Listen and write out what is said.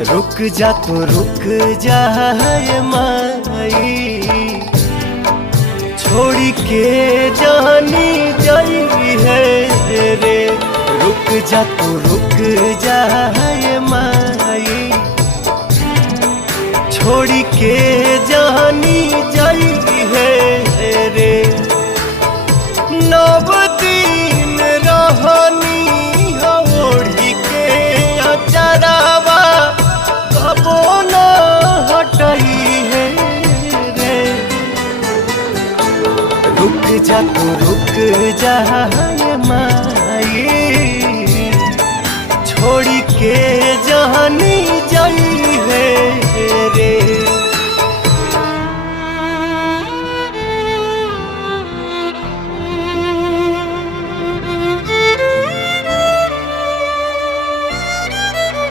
रुक जा तू रुक जा ये माई, छोड़ी के जानी जाई है रे। रुक जा तू रुक जा ये माई, छोड़ी के जानी जाई है रे। नव दिन रहनी ओढ़ी के अचरावा, कबो न हटई है रे। रुक जा तू रुक जा ये माई, छोड़ी के